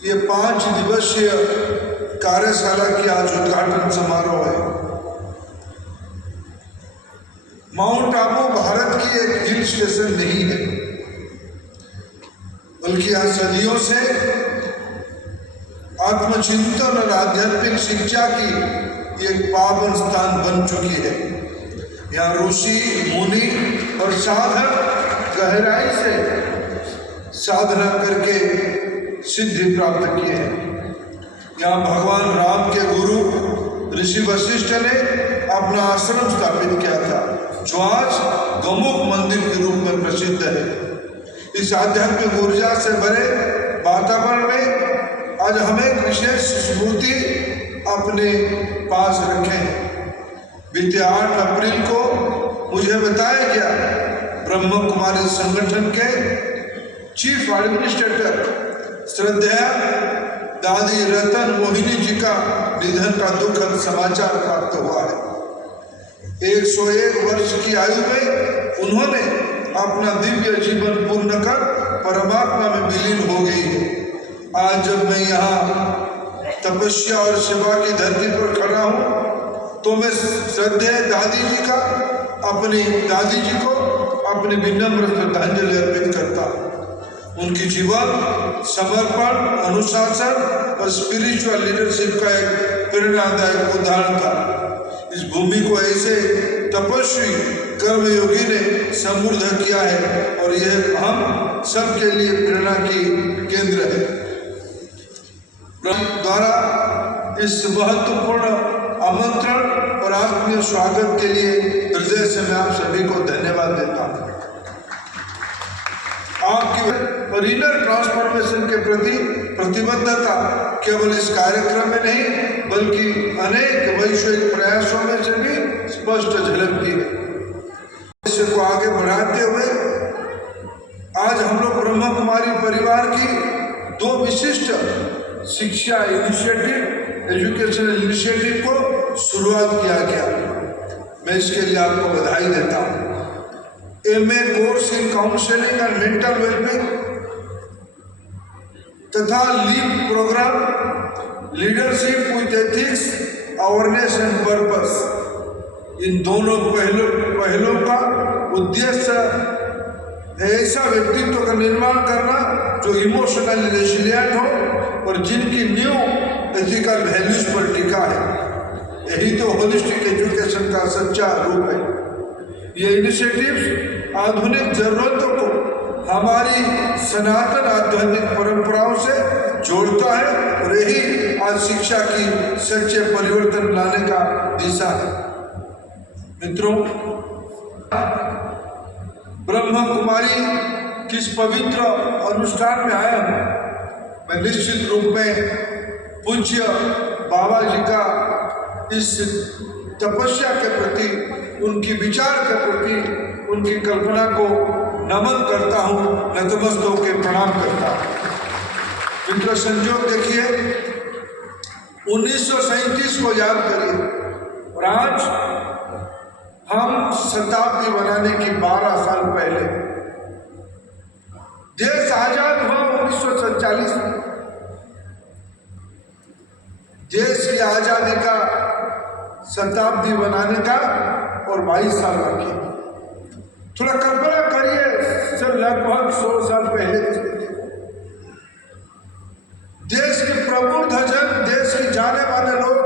ये 5 दिवसीय कार्यशाला की आज उद्घाटन समारोह है। माउंट आबू भारत की एक हिल स्टेशन नहीं है, बल्कि यहाँ सदियों से आत्मचिंतन और आध्यात्मिक शिक्षा की एक पावन स्थान बन चुकी है। यहाँ ऋषि मुनि और साधक गहराई से साधना करके सिद्धि प्राप्त किए हैं। यहाँ भगवान राम के गुरु ऋषि वशिष्ठ ने अपना आश्रम स्थापित किया था, जो आज गमुख मंदिर के रूप में प्रसिद्ध है। इस आध्यात्मिक ऊर्जा से भरे वातावरण में आज हम एक विशेष स्मृति अपने पास रखे हैं। बीते 8 अप्रैल को मुझे बताया गया ब्रह्म कुमारी संगठन के चीफ एडमिनिस्ट्रेटर श्रद्धेय दादी रतन मोहिनी जी का निधन का दुखद समाचार प्राप्त हुआ है। 101 वर्ष की आयु में उन्होंने अपना दिव्य जीवन पूर्ण कर परमात्मा में विलीन हो गई है। आज जब मैं यहाँ तपस्या और सेवा की धरती पर खड़ा हूँ, तो मैं श्रद्धेय दादी जी को अपनी विनम्र श्रद्धांजलि अर्पित करता हूँ। उनकी जीवन समर्पण, अनुशासन और स्पिरिचुअल लीडरशिप का एक प्रेरणादायक उदाहरण था। इस भूमि को ऐसे तपस्वी कर्मयोगी ने समृद्ध किया है और यह हम सबके लिए प्रेरणा की केंद्र है। द्वारा इस महत्वपूर्ण आमंत्रण और आत्मीय स्वागत के लिए हृदय से मैं आप सभी को धन्यवाद देता हूँ। आपकी और इनर ट्रांसफॉर्मेशन के प्रति प्रतिबद्धता केवल इस कार्यक्रम में नहीं, बल्कि अनेक वैश्विक प्रयासों में से भी स्पष्ट झलकती है। को आगे बढ़ाते हुए आज हम लोग ब्रह्म कुमारी परिवार की 2 विशिष्ट शिक्षा इनिशिएटिव, एजुकेशनल इनिशिएटिव को शुरुआत किया गया। मैं इसके लिए आपको बधाई देता हूँ। MA course in counselling and mental wellbeing तथा leap programme leadership with ethics, awareness and purpose, इन दोनों पहलों का उद्देश्य ऐसा व्यक्तित्व का निर्माण करना जो इमोशनली रेसिलिएंट हो और जिनकी न्यू एथिकल वैल्यूज पर टिका है। यही तो होलिस्टिक एजुकेशन का सच्चा रूप है। ये इनिशिएटिव्स आधुनिक जरूरतों को हमारी सनातन आध्यात्मिक परंपराओं से जोड़ता है और यही आज शिक्षा की सच्चे परिवर्तन लाने का दिशा है। मित्रों, ब्रह्म कुमारी किस पवित्र अनुष्ठान में आया हूँ, मैं निश्चित रूप में पूज्य बाबा जी का इस तपस्या के प्रति, उनकी विचार के प्रति, उनकी कल्पना को नमन करता हूँ, नतमस्तक होकर प्रणाम करता हूँ। इनका संयोग देखिए, 1937 को याद करिए और आज हम शताब्दी बनाने की 12 साल पहले देश आजाद हुआ 1947 में। देश की आजादी का शताब्दी बनाने का और 22 साल बाकी। थोड़ा कल्पना करिए, सर लगभग 100 साल पहले देश के प्रबुद्ध जन, देश के जाने वाले लोग,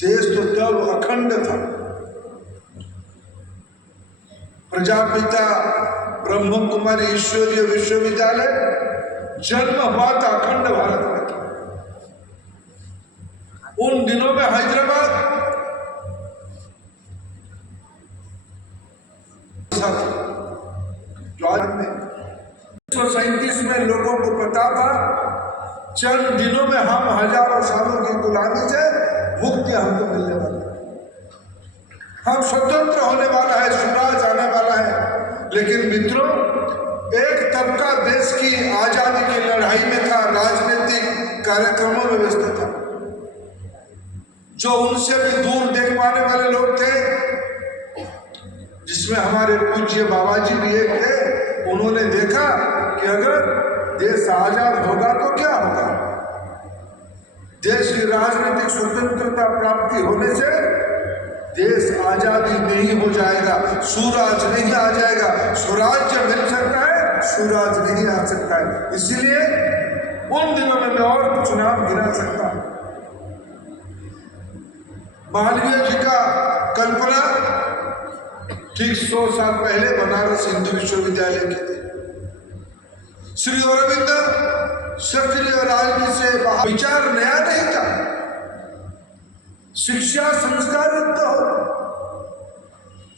देश तो तब अखंड था। प्रजापिता ब्रह्म कुमारी ईश्वरीय विश्वविद्यालय जन्म हुआ था अखंड भारत में। उन दिनों में हैदराबाद जो आज में 1937 में लोगों को पता था चंद दिनों में हम हजारों सालों की गुलामी से मुक्ति हमको मिलने वाली है, हम स्वतंत्र होने वाला है, स्वराज आने वाला है। लेकिन मित्रों, एक तबका देश की आजादी की लड़ाई में था, राजनीतिक कार्यक्रमों में व्यस्त था। जो उनसे भी दूर देख पाने वाले लोग थे, जिसमें हमारे पूज्य बाबा जी भी एक थे। उन्होंने देखा कि अगर देश आजाद होगा तो क्या होगा? देश की राजनीतिक स्वतंत्रता प्राप्ति होने से देश आजादी नहीं हो जाएगा, सुराज नहीं आ जाएगा। स्वराज्य मिल सकता है, सुराज नहीं आ सकता है। इसलिए उन दिनों में मैं और कुछ नाम गिना सकता हूं। मालवीय जी का कल्पना ठीक 100 साल पहले बनारस हिंदू विश्वविद्यालय की थी। श्री अरविंद सक्रिय राजनीति से विचार नया नहीं था। शिक्षा संस्कार युक्त हो,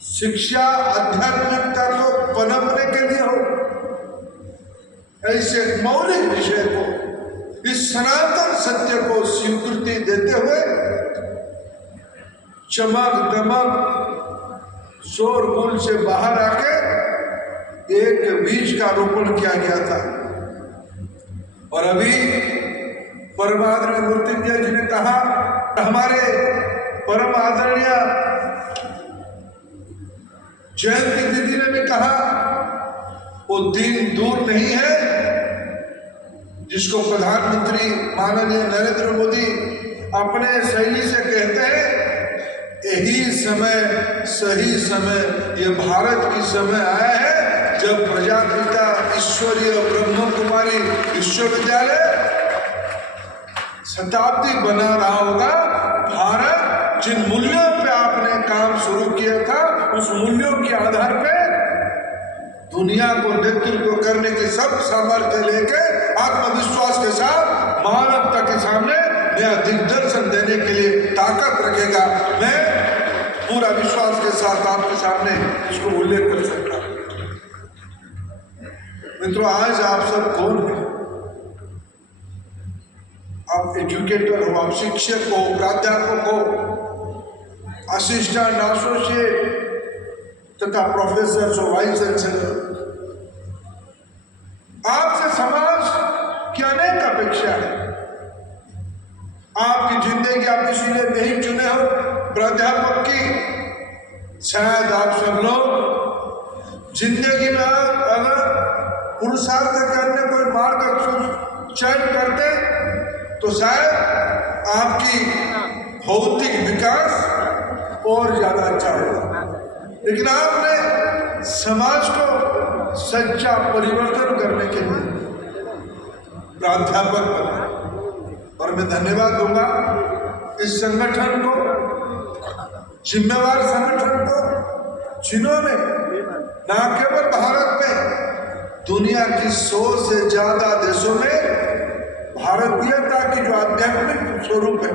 शिक्षा आध्यात्मिकता को पनपने के लिए हो, ऐसे मौलिक विषय को, इस सनातन सत्य को स्वीकृति देते हुए चमक दमक शोरगुल से बाहर आके एक बीज का रोपण किया गया था। और अभी परम आदरणीय मृत्युंजय जी ने कहा, हमारे परम आदरणीय जयंती दीदी ने भी कहा, वो दिन दूर नहीं है जिसको प्रधानमंत्री माननीय नरेंद्र मोदी अपने शैली से कहते हैं, यही समय सही समय, ये भारत की समय आया है जब प्रजापिता ईश्वरीय ब्रह्म कुमारी विश्वविद्यालय शताब्दी बना रहा होगा। भारत जिन मूल्यों पे आपने काम शुरू किया था, उस मूल्यों के आधार पे दुनिया को नेतृत्व करने के सब सामर्थ्य लेके आत्मविश्वास के साथ मानवता के सामने नया दिग्दर्शन देने के लिए ताकत रखेगा। मैं पूरा विश्वास के साथ आपके सामने इसको उल्लेख कर सकता हूं। मित्रों, आज आप सब कौन हैं? आप एजुकेटर हो, आप शिक्षक हो, प्राध्यापक हो, असिस्टेंट, एसोसिएट तथा प्रोफेसर हो, वाइस चांसलर। आपसे समाज की अनेक अपेक्षा है। आपकी जिंदगी आप इसीलिए नहीं चुने हो प्राध्यापक की। शायद आप सब लोग जिंदगी में अगर पुरुषार्थ करने कोई मार्ग चयन करते तो शायद आपकी भौतिक विकास और ज्यादा अच्छा होगा। लेकिन आपने समाज को सच्चा परिवर्तन करने के लिए प्राध्यापक बना। और मैं धन्यवाद दूंगा इस संगठन को, जिम्मेवार संगठन को, जिन्होंने न केवल भारत में, दुनिया की 100 से ज्यादा देशों में भारतीयता की जो आध्यात्मिक स्वरूप है,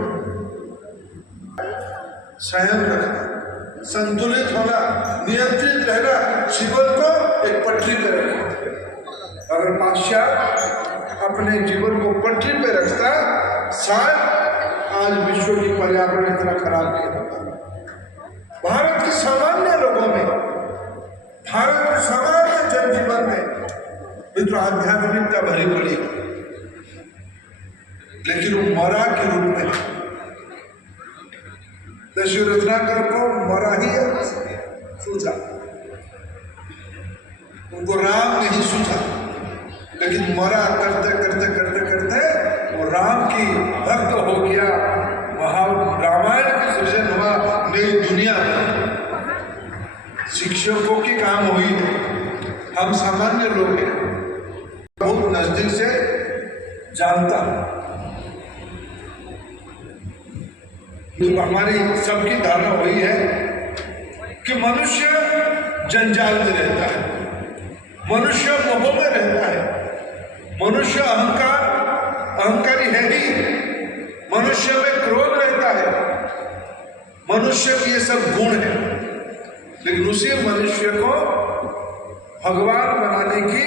संयम रखना, संतुलित होना, नियंत्रित रहना, जीवन को एक पटरी पर रखना। अगर पाश्चात्य अपने जीवन को पटरी पर रखता, शायद आज विश्व की पर्यावरण इतना खराब नहीं होता। भारत के सामान्य लोगों में, भारत के सामान्य जनजीवन में मित्रों आध्यात्मिकता भरी पड़ी, लेकिन वो मरा के रूप में। दशरथ रत्नाकर को मरा ही सूझा, उनको राम नहीं सूझा, लेकिन मरा करते करते करते करते वो राम की भक्त हो गया। रामायण की सृजन हुआ नई दुनिया में। शिक्षकों की काम हुई, हम सामान्य लोग हैं, बहुत नजदीक से जानता हूं। हमारी सबकी धारणा वही है कि मनुष्य जंजाल में रहता है, मनुष्य मोह में रहता है, मनुष्य अहंकारी है ही, मनुष्य में क्रोध रहता है, मनुष्य के ये सब गुण है। लेकिन उसी मनुष्य को भगवान बनाने की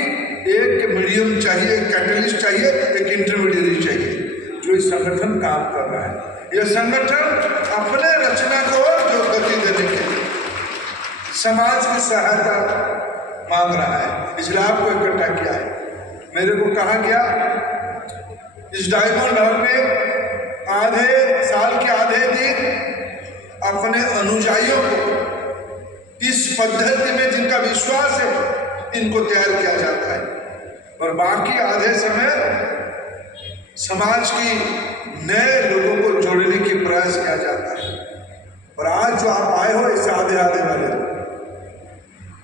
एक मीडियम चाहिए, एक कैटलिस्ट चाहिए, एक इंटरमीडिएट चाहिए, जो इस संगठन काम कर रहा है। यह संगठन अपने रचना को जो गति देने के लिए समाज की सहायता मांग रहा है, इसलिए आपको इकट्ठा किया है। मेरे को कहा गया इस डायमंड हॉल में आधे साल के आधे दिन अपने अनुयायियों को इस पद्धति में जिनका विश्वास है, इनको तैयार किया जाता है। और और बाकी आधे समय समाज की नए लोगों को जोड़ने की प्रयास किया जाता है। और आज जो आप आए हो इस आधे वाले,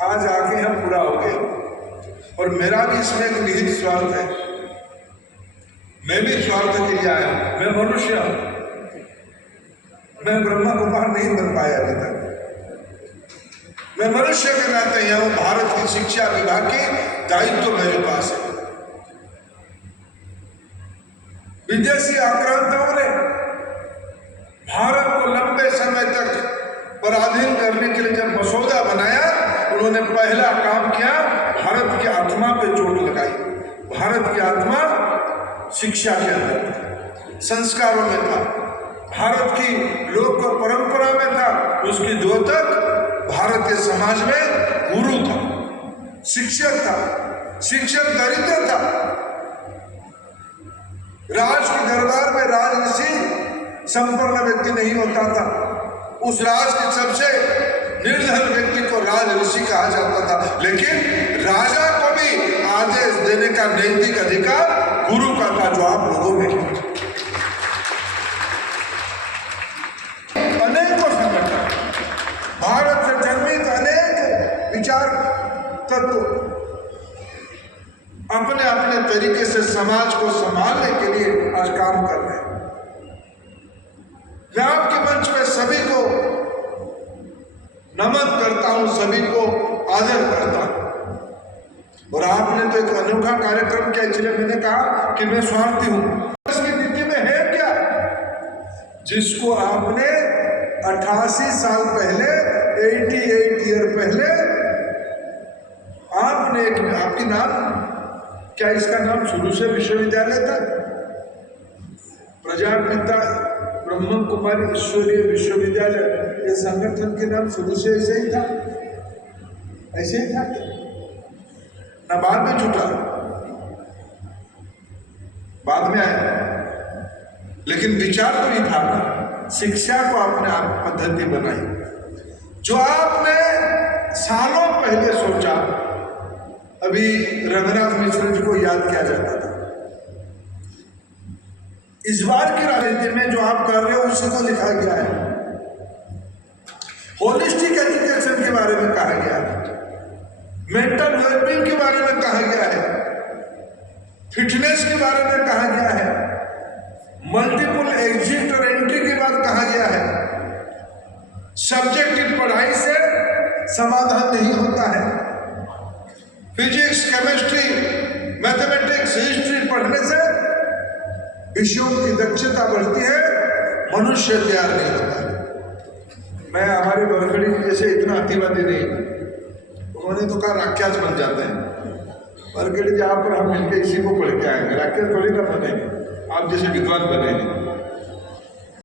आज आके हम पूरा हो गए। और मेरा भी इसमें एक निहित स्वार्थ है, मैं भी स्वार्थ के लिए आया हूं। मैं मनुष्य हूं, मैं ब्रह्मा कुमार नहीं बन पाया अभी तक। मैं मनुष्य के नाते यहाँ हूं। भारत की शिक्षा विभाग के दायित्व तो मेरे पास है। विदेशी आक्रांताओं ने भारत को लंबे समय तक पराधीन करने के लिए जब मसौदा बनाया, उन्होंने पहला काम किया, भारत की आत्मा पे चोट लगाई। भारत की आत्मा शिक्षा के अंदर था, संस्कारों में था, भारत की लोक परंपरा में था, उसकी द्योतक भारतीय समाज में गुरु था, शिक्षक था। शिक्षक दरिद्र था। राज के दरबार में राजऋषि संपन्न व्यक्ति नहीं होता था। उस राज के सबसे निर्धन व्यक्ति को राजऋषि कहा जाता था। लेकिन राजा को भी आदेश देने का नैतिक अधिकार गुरु का था, जो आप लोगों में है। अनेकों संगठन, भारत से जन्मित अनेक विचार तत्व अपने अपने तरीके से समाज को संभालने के लिए आज काम कर रहे हैं। मैं आपके मंच में सभी को नमन करता हूं, सभी को आदर करता हूं। और आपने तो एक अनोखा कार्यक्रम किया, इसलिए मैंने कहा कि मैं स्वार्थी हूं। इसकी नीति में है क्या? जिसको आपने 88 साल पहले, 88 ईयर पहले आपने एक, आपकी नाम क्या, इसका नाम शुरू से विश्वविद्यालय था, प्रजापिता ब्रह्म कुमारी ईश्वरीय विश्वविद्यालय, ये संगठन के नाम शुरू से ऐसे ही था, ऐसे ही था ना, बाद में छूटा, बाद में आया। लेकिन विचार तो नहीं था ना, शिक्षा को आपने आप पद्धति बनाई। जो आपने सालों पहले सोचा, अभी रघुनाथ मिश्र जी को याद किया जाता था। इस बार की राजनीति में जो आप कर रहे हो उसी को लिखा गया है। होलिस्टिक एजुकेशन के बारे में कहा गया है, मेंटल वेलबींग के बारे में कहा गया है, फिटनेस के बारे में कहा गया है, मल्टीपल एग्जिट और एंट्री की बात कहा गया है। सब्जेक्टिव पढ़ाई से समाधान नहीं होता है। फिजिक्स, केमिस्ट्री, मैथमेटिक्स, हिस्ट्री पढ़ने से विषयों की दक्षता बढ़ती है, मनुष्य तैयार नहीं होता है। मैं हमारे बरगड़ी जैसे इतना अतिवादी नहीं, उन्होंने तो कहा राक्षस बन जाते हैं। बरगड़ी जहाँ पर हम मिलकर इसी को पढ़ के आएंगे, राक्षस थोड़ी ना बनेंगे, आप जैसे विद्वान बनेंगे।